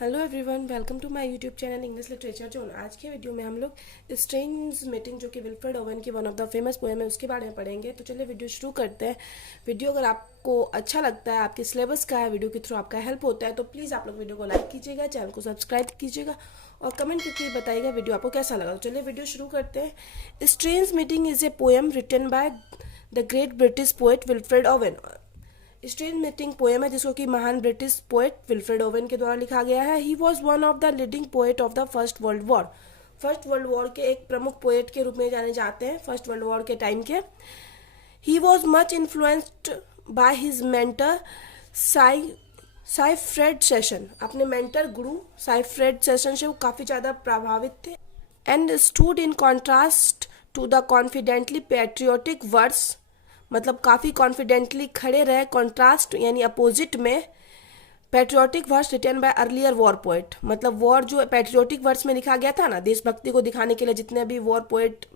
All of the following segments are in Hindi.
Hello everyone, welcome to my YouTube channel English literature zone. आज के वीडियो में हम लोग स्ट्रेंज मीटिंग, जो कि विल्फ्रेड ओवन की one of the famous poem है, उसके बारे में पढ़ेंगे। तो चलिए वीडियो शुरू करते हैं। वीडियो अगर आपको अच्छा लगता है, आपके सिलेबस का है, वीडियो के थ्रू आपका हेल्प होता है, तो प्लीज़ आप लोग वीडियो को लाइक कीजिएगा, चैनल को सब्सक्राइब कीजिएगा और कमेंट करके बताइएगा वीडियो आपको कैसा लगा। तो चलिए वीडियो शुरू करते हैं। Strange meeting is a poem written by the great British poet Wilfred Owen. Strange meeting poem है जिसको कि महान ब्रिटिश पोएट विल्फ्रेड ओवन के द्वारा लिखा गया है। He was one of the leading poet of the first world war. First world war के एक प्रमुख पोएट के रूप में जाने जाते हैं, फर्स्ट वर्ल्ड वॉर के टाइम के। He was much influenced by his mentor Siegfried Sassoon. अपने मेंटर गुरु साइफ्रेड सेशन से वो काफ़ी ज़्यादा प्रभावित थे। And stood in contrast to the confidently patriotic words, मतलब काफ़ी कॉन्फिडेंटली खड़े रहे, कॉन्ट्रास्ट यानी अपोजिट में patriotic words written by earlier war poet. मतलब वॉर जो पैट्रियोटिक वर्ड्स में लिखा गया था ना, देशभक्ति को दिखाने के लिए जितने भी वॉर पोएट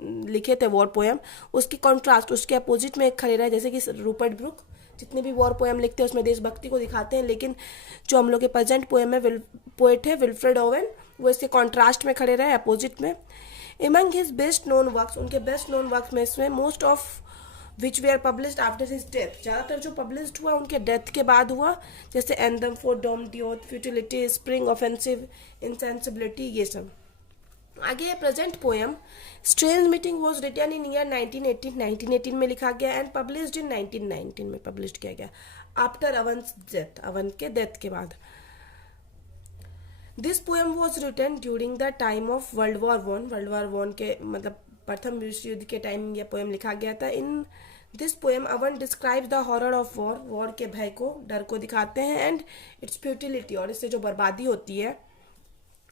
लिखे थे वॉर पोएम, उसकी कॉन्ट्रास्ट, उसके अपोजिट में खड़े रहे। जैसे कि रूपर्ट ब्रुक जितने भी वॉर पोएम लिखते हैं उसमें देशभक्ति को दिखाते हैं, लेकिन जो हम लोग के प्रेजेंट पोएम है पोएट है विल्फ्रेड ओवन, वो इसके कॉन्ट्रास्ट में खड़े रहे, अपोजिट में। Among his best known works, उनके बेस्ट नोन वर्क्स में इसमें most of which they are published after his death, ज़्यादातर जो पब्लिश्ड हुआ उनके डेथ के बाद हुआ, जैसे anthem for doomed youth, futility, spring offensive, insensibility, ये सब। आगे है present poem. Strange meeting was written in year 1918 में लिखा गया एंड पब्लिश्ड इन 1919 में पब्लिश किया गया, आफ्टर अवन्स डेथ, अवन के डेथ के बाद। This poem was written during the time of world war one, world war one के मतलब प्रथम विश्व युद्ध के टाइम यह पोएम लिखा गया था। In this poem Owen describes the horror of war, war के भय को, डर को दिखाते हैं, एंड इट्स फ्यूटिलिटी, और इससे जो बर्बादी होती है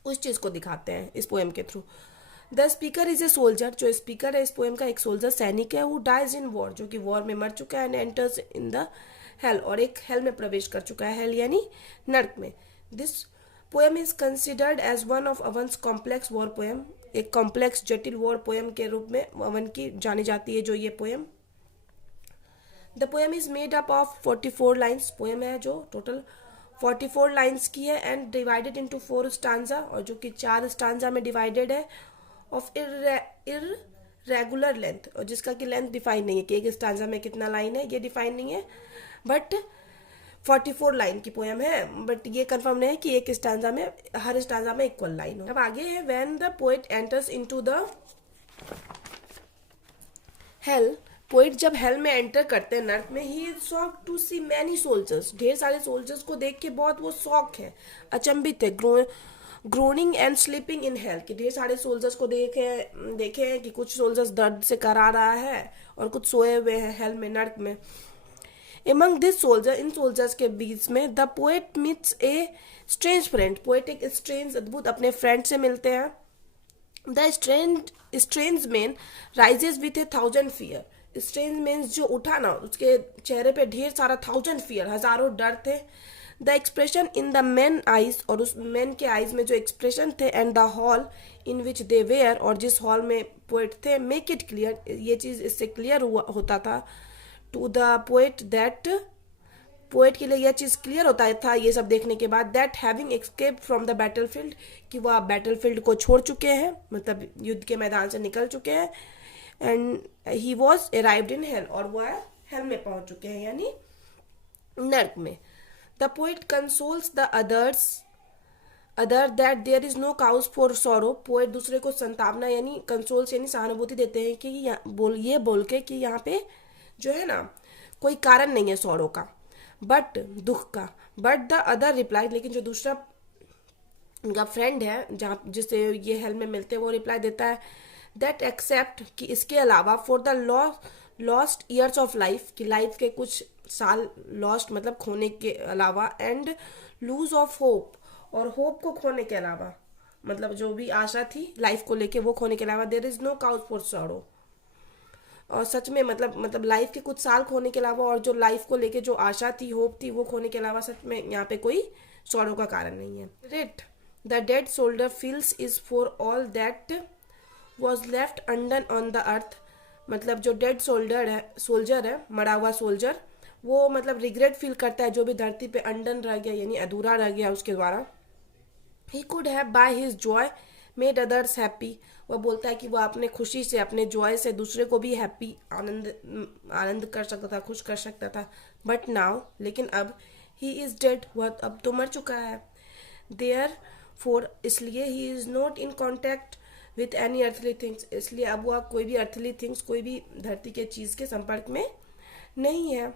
उस चीज़ को दिखाते हैं इस पोएम के through. The speaker is a soldier, जो स्पीकर है इस पोएम का एक सोल्जर, सैनिक है, वो डाइज इन वॉर, जो कि वॉर में मर चुका है, and enters in the hell, और एक हेल में प्रवेश कर चुका है, हेल यानी नर्क में। This poem is considered as one of Owen's complex war poem, एक कॉम्प्लेक्स जटिल वॉर पोएम के रूप में अवन की जानी जाती है जो ये poem. The poem is made up of 44 lines, poem है जो टोटल 44 लाइन्स की है, एंड डिवाइडेड इनटू 4 स्टांजा, और जो कि 4 स्टांजा में डिवाइडेड है, ऑफ इर्रेगुलर लेंथ, और जिसका कि लेंथ डिफाइन नहीं है कि एक स्टांजा में कितना लाइन है, ये डिफाइन नहीं है, बट 44 लाइन की पोएम है, बट ये कंफर्म नहीं है कि एक स्टांजा में, हर स्टांजा में इक्वल लाइन हो। अब आगे है when the poet enters into the hell, poet जब हेल में एंटर करते हैं, नर्क में, he is shock to see many soldiers, ढेर सारे सोल्जर्स को देख के बहुत वो शॉक है, अचंभित है, groaning and sleeping in hell, कि ढेर सारे सोल्जर्स को देखे हैं कि कुछ सोल्जर्स दर्द से करा रहा है और कुछ सोए हुए हैं हेल में, नर्क में। Among this soldier, in soldiers के बीच में the poet meets a strange friend, poet एक स्ट्रेंज अद्भुत अपने फ्रेंड से मिलते हैं। The strange man rises with A 1000 fear, strange man जो उठा ना, उसके चेहरे पे ढेर सारा 1000 फियर, हजारों डर थे। The expression in the man eyes, और उस मैन के आइज में जो एक्सप्रेशन थे, and the hall in which they were, और जिस हॉल में पोएट थे, मेक इट क्लियर, ये चीज़ इससे क्लियर होता था to the poet, that poet के लिए यह चीज़ क्लियर होता था ये सब देखने के बाद, that having escape from the battlefield, कि वह बैटलफील्ड को छोड़ चुके हैं, मतलब युद्ध के मैदान से निकल चुके हैं, and he was arrived in hell, और वह हेल में पहुंच चुके हैं यानी नर्क में। The poet consoles the other that there is no cause for sorrow, poet दूसरे को संतावना यानी कंसोल्स यानी सहानुभूति देते हैं कि ये बोल के कि यहाँ पे जो है ना कोई कारण नहीं है सॉरो का, बट दुख का। बट द अदर रिप्लाई, लेकिन जो दूसरा उनका फ्रेंड है जहाँ जिससे ये हेल में मिलते हैं, वो रिप्लाई देता है दैट एक्सेप्ट, कि इसके अलावा for the lost years of life, कि लाइफ के कुछ साल लॉस्ट मतलब खोने के अलावा, एंड लूज ऑफ होप, और होप को खोने के अलावा, मतलब जो भी आशा थी लाइफ को लेके वो खोने के अलावा, there is no cause for sorrow, और सच में मतलब लाइफ के कुछ साल खोने के अलावा, और जो लाइफ को लेके जो आशा थी, होप थी, वो खोने के अलावा सच में यहाँ पे कोई सॉरो का कारण नहीं है। Rate the dead soldier feels is for all that was left undone on the earth, मतलब जो डेड सोल्जर है, मरा हुआ सोल्जर, वो मतलब रिग्रेट फील करता है जो भी धरती पे अनडन रह गया यानी अधूरा रह गया उसके द्वारा। He could have by his Joy made others happy. वह बोलता है कि वह अपने खुशी से, अपने जॉय से दूसरे को भी हैप्पी, आनंद कर सकता था, खुश कर सकता था। बट नाउ, लेकिन अब, ही इज डेड, वह अब तो मर चुका है। देयर फोर, इसलिए he is not in contact with any earthly things, इसलिए अब वह कोई भी अर्थली थिंग्स, कोई भी धरती के चीज़ के संपर्क में नहीं है।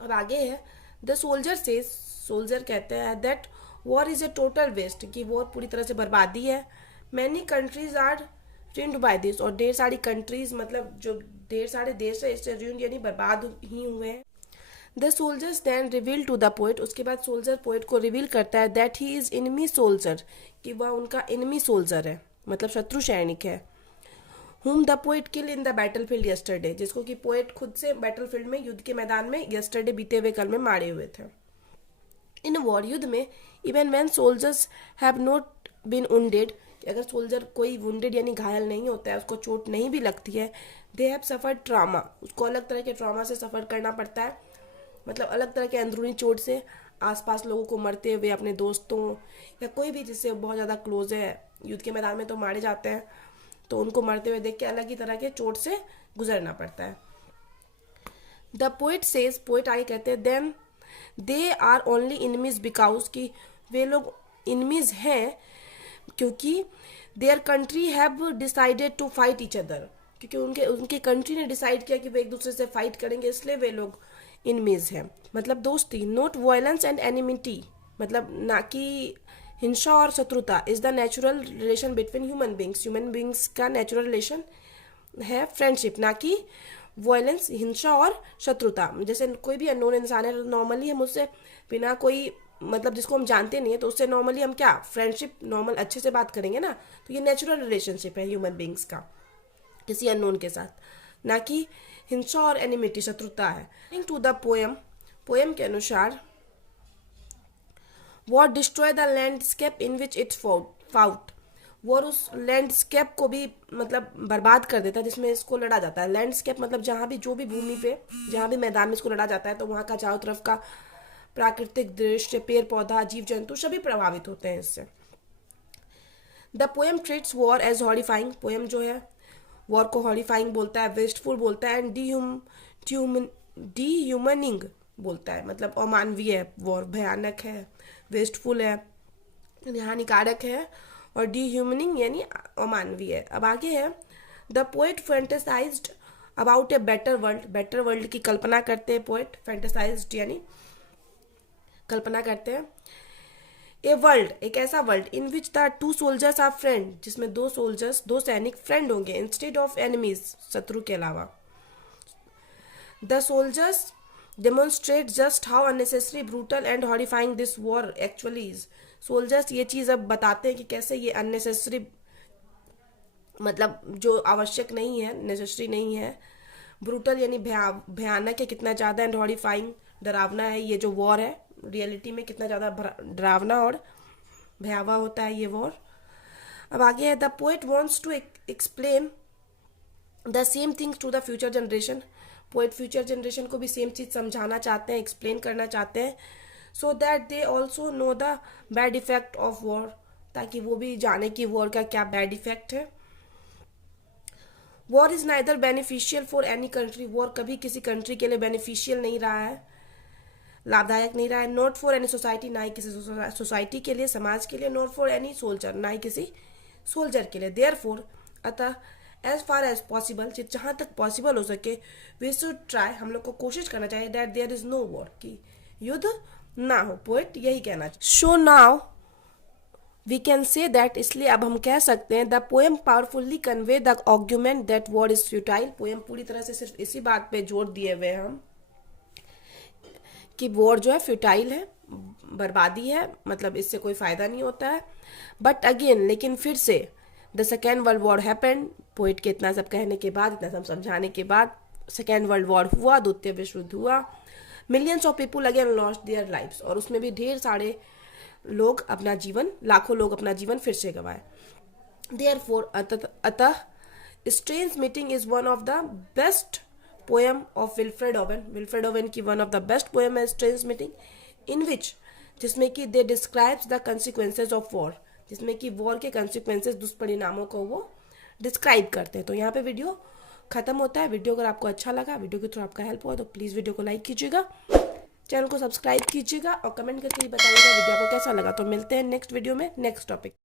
अब आगे है, द सोल्जर से, सोल्जर कहते हैं that war is a total waste, कि वॉर पूरी तरह से बर्बादी है। Many countries are ruined by this, और ढेर सारी कंट्रीज, मतलब जो ढेर सारे देश है इससे ruined यानी बर्बाद ही हुए हैं। The soldiers then reveal to the poet, उसके बाद सोल्जर पोएट को रिवील करता है that he is enemy soldier, कि वह उनका इनमी सोल्जर है, मतलब शत्रु सैनिक है। whom the poet kill in the battle field yesterday, जिसको कि पोएट खुद से बैटल फील्ड में, युद्ध के मैदान में यस्टरडे, बीते हुए कल में मारे हुए थे। इन वॉर, युद्ध में, even when soldiers have not been wounded, अगर सोल्जर कोई वुंडेड यानी घायल नहीं होता है, उसको चोट नहीं भी लगती है, दे हैव सफर्ड ट्रामा, उसको अलग तरह के ट्रामा से सफ़र करना पड़ता है, मतलब अलग तरह के अंदरूनी चोट से, आसपास लोगों को मरते हुए, अपने दोस्तों या कोई भी जिससे बहुत ज़्यादा क्लोज है, युद्ध के मैदान में तो मारे जाते हैं, तो उनको मरते हुए देख के अलग ही तरह के चोट से गुजरना पड़ता है। द पोइट सेज, पोइट आगे कहते हैं, then they are only enemies because, कि वे लोग इनमीज हैं क्योंकि their country have decided to fight each other, क्योंकि उनके उनकी कंट्री ने डिसाइड किया कि वे एक दूसरे से फाइट करेंगे, इसलिए वे लोग इनमीज हैं, मतलब दोस्ती। नॉट वायलेंस एंड एनिमिटी, मतलब ना कि हिंसा और शत्रुता। Is the natural relation between human beings का नेचुरल रिलेशन है फ्रेंडशिप, ना कि वायलेंस, हिंसा और शत्रुता। जैसे कोई भी अननोन इंसान है, नॉर्मली हम उससे बिना कोई, मतलब जिसको हम जानते नहीं है, तो उससे नॉर्मली हम क्या, फ्रेंडशिप, नॉर्मल अच्छे से बात करेंगे ना, तो ये नेचुरल रिलेशनशिप है ह्यूमन बींग्स का किसी अननोन के साथ, ना कि हिंसा और एनिमिटी, शत्रुता है। टू द पोएम, पोएम के अनुसार, war destroy the landscape in which it fought, war उस लैंडस्केप को भी मतलब बर्बाद कर देता है जिसमें इसको लड़ा जाता है। लैंडस्केप मतलब जहाँ भी, जो भी भूमि पे, जहाँ भी मैदान में इसको लड़ा जाता है, तो वहाँ का चारों तरफ का प्राकृतिक दृश्य, पेड़ पौधा, जीव जंतु सभी प्रभावित होते हैं इससे। The poem treats war as horrifying, poem जो है वॉर को हॉरिफाइंग बोलता है, वेस्टफुल बोलता है, एंड डी ह्यूमनिंग बोलता है, मतलब अमानवीय है, वॉर भयानक है, वेस्टफुल है यानी हानिकारक है, और डी-ह्यूमनिंग यानी अमानवीय है। अब आगे है, the poet fantasised about a better world, better world की कल्पना करते हैं पोएट, फैंटेसाइज्ड यानी कल्पना करते हैं। ए वर्ल्ड, एक ऐसा world, in which the two soldiers are friend, जिसमें दो सोल्जर्स, दो सैनिक फ्रेंड होंगे, इंस्टेड ऑफ एनिमीज, शत्रु के अलावा। The soldiers demonstrate just how unnecessary, brutal and horrifying this war actually is, soldiers ये चीज़ अब बताते हैं कि कैसे ये अननेसेसरी, मतलब जो आवश्यक नहीं है, नेसेसरी नहीं है, ब्रूटल यानी भयानक है कितना ज़्यादा, एंड हॉरिफाइंग डरावना है, ये जो वॉर है रियलिटी में कितना ज़्यादा डरावना और भयावह होता है ये वॉर। अब आगे है, the poet wants to explain the same things to the future generation, poet future generation को भी सेम चीज़ समझाना चाहते हैं, एक्सप्लेन करना चाहते हैं, so that they also know the bad effect of war, ताकि वो भी जाने कि वॉर का क्या बैड इफेक्ट है। War is neither beneficial for any country, war कभी किसी कंट्री के लिए बेनिफिशियल नहीं रहा है, लाभदायक नहीं रहा है। नॉट फॉर एनी सोसाइटी, ना ही किसी सोसाइटी के लिए, समाज के लिए। नॉट फॉर एनी सोल्जर, ना ही किसी सोल्जर के लिए। देयर फोर, अतः एज फार एज पॉसिबल, जहाँ तक पॉसिबल हो सके, वी शुड ट्राई, हम लोग को कोशिश करना चाहिए, that there is no war, कि युद्ध ना हो, पोएट यही कहना चाहिए। So now we can say that, इसलिए अब हम कह सकते हैं, the poem powerfully convey the argument that war is futile, poem पूरी तरह से सिर्फ इसी बात पे जोर दिए हुए हम कि वॉर जो है फ्यूटाइल है, बर्बादी है, मतलब इससे कोई फायदा नहीं होता है। बट अगेन, लेकिन फिर से, the second world war happened, poet के इतना सब कहने के बाद, इतना सब समझाने के बाद, सेकेंड वर्ल्ड वॉर हुआ, द्वितीय विश्व युद्ध हुआ, millions of people again lost their lives, और उसमें भी ढेर सारे लोग अपना जीवन, लाखों लोग अपना जीवन फिर से गंवाए। देयरफॉर, अतः strange meeting is one of the best poem of Wilfred Owen, Wilfred Owen की one of the best poem है स्ट्रेंज मीटिंग, इन विच जिसमें कि they describes the consequences of war, जिसमें कि वॉर के कंसिक्वेंसेज, दुष्परिणामों को वो डिस्क्राइब करते हैं। तो यहाँ पे वीडियो खत्म होता है। वीडियो अगर आपको अच्छा लगा, वीडियो के थ्रू आपका हेल्प हुआ, तो प्लीज़ वीडियो को लाइक कीजिएगा, चैनल को सब्सक्राइब कीजिएगा और कमेंट करके बताइएगा वीडियो आपको कैसा लगा। तो मिलते हैं नेक्स्ट वीडियो में नेक्स्ट टॉपिक।